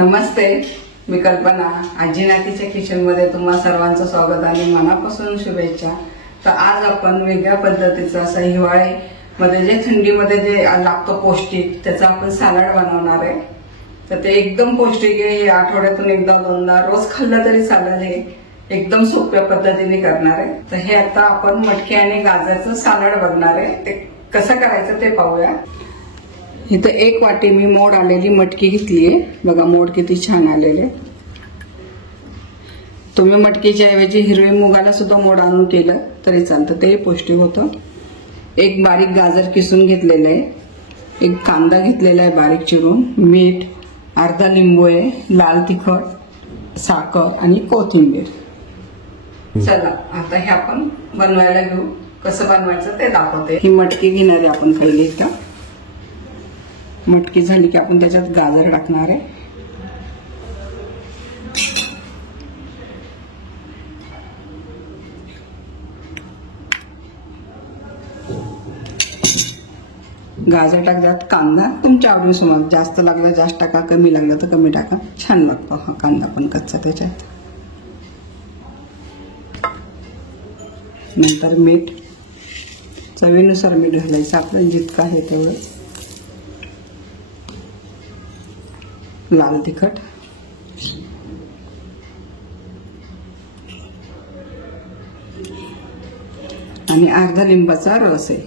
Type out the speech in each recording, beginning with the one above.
नमस्ते, मी कल्पना. आजी नातीच्या किचन मध्ये तुम्हा सर्वांचं स्वागत आणि मनापासून शुभेच्छा. तर आज आपण वेगळ्या पद्धतीचं असं हिवाळ्यामध्ये जे थंडीमध्ये जे लागतो पौष्टिक त्याचा आपण सॅलड बनवणार आहे. तर ते एकदम पौष्टिक आहे. आठवड्यातून एकदा दोनदा रोज खाल्लं तरी चालेल. हे एकदम सोप्या पद्धतीने करणार आहे. तर हे आता आपण मटकी आणि गाजरचं सॅलड बघणार आहे. ते कसं करायचं ते पाहूया. इथे 1 वाटी मी मोड आलेली मटकी घेतली आहे. बघा मोड किती छान आलेले. तुम्ही मटकीच्या ऐवजी हिरवे मुगाला सुद्धा मोड आणून केलं तरी चालतं, ते पौष्टिक होतं. 1 बारीक गाजर किसून घेतलेलं आहे. 1 कांदा घेतलेला आहे बारीक चिरून, मीठ, अर्धा लिंबू आहे, लाल तिखट, साखर आणि कोथिंबीर. चला आता हे आपण बनवायला घेऊ. कसं बनवायचं ते दाखवते. ही मटकी घेणार आहे आपण पहिली. इथं मटकी झाली की आपण त्याच्यात गाजर टाकणार आहे. गाजर टाकतात, कांदा तुमच्या आवडीनुसार, जास्त लागला जास्त टाका, कमी लागला तर कमी टाका. छान लागतो हा कांदा पण कच्चा त्याच्यात. नंतर मीठ, चवीनुसार मीठ घालायचं आपलं जितकं आहे तेवढं. लाल तिखट आणि अर्धा लिंबाचा रस आहे.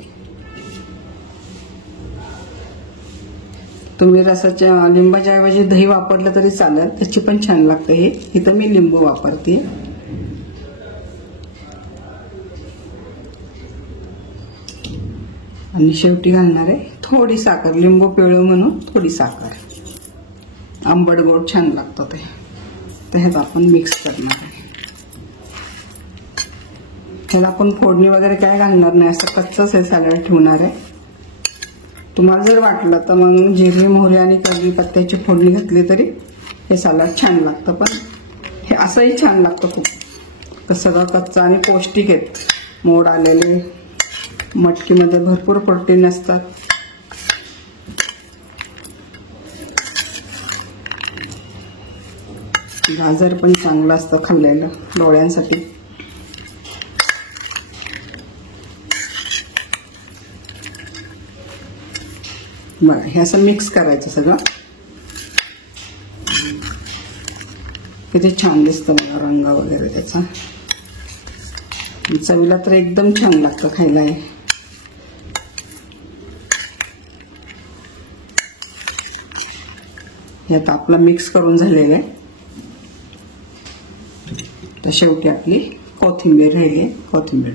तुम्ही रसाच्या लिंबाच्या ऐवजी दही वापरलं तरी चालेल, त्याची पण छान लागते. हे इथं मी लिंबू वापरते. आणि शेवटी घालणार आहे थोडी साखर, लिंबू पिळू म्हणून थोडी साखर. आंबट गोड छान लागतं ते. तर हे आपण मिक्स करणार आहे. त्याला आपण फोडणी वगैरे काय घालणार नाही, असं कच्चंच हे सॅलड ठेवणार आहे. तुम्हाला जर वाटलं तर मग जिरे, मोहरी आणि कढीपत्त्याची फोडणी घातली तरी हे सॅलड छान लागतं. पण हे असंही छान लागतं खूप. सगळं कच्चं आणि पौष्टिक आहेत. मोड आलेले, मटकीमध्ये भरपूर प्रोटीन असतात. गाजर पण चांगलं असतं खाल्लेलं डोळ्यांसाठी. बघा हे असं मिक्स करायचं सगळं. किती छान दिसतं मला रंग वगैरे त्याचा. चवीला तर एकदम छान लागतं खायला. हे आता आपलं मिक्स करून झालेलं आहे. तर शेवटी आपली कोथिंबीर राहिली. कोथिंबीर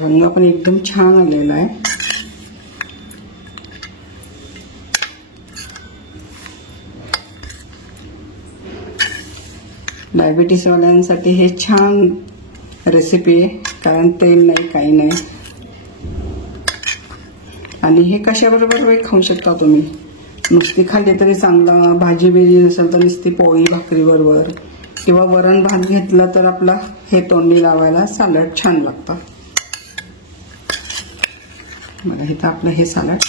रंग पण एकदम छान आलेला आहे. डायबिटीस वाल्यांसाठी हे छान रेसिपी आहे, कारण तेल नाही काही नाही. आणि हे कशाबरोबर खाऊ शकता तुम्ही. नुसती खाल्ली तरी चांगलं, भाजी बिजी नसेल तर नुसती पोळी भाकरी बरोबर किंवा वरण भात घेतलं तर आपला हे तोंडी लावायला सॅलड छान लागतं. बघा इथं आपलं हे सॅलड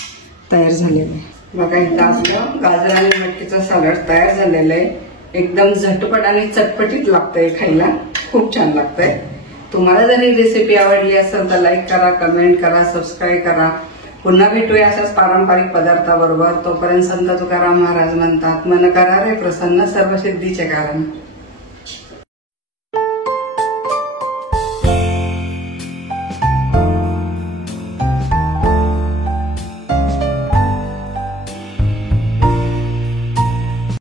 तयार झालेलं आहे. बघा इथं आपलं गाजर आणि मटकीचं सॅलड तयार झालेलं आहे. एकदम झटपट आणि चटपटीत लागतंय खायला. खूप छान लागतंय. तुम्हाला जर ही रेसिपी आवडली असेल तर लाईक करा, कमेंट करा, सबस्क्राईब करा. पुन्हा भेटूया अशाच पारंपरिक पदार्थाबरोबर. तोपर्यंत संत तुकाराम महाराज म्हणतात, मन करा रे प्रसन्न, सर्व सिद्धीचे कारण.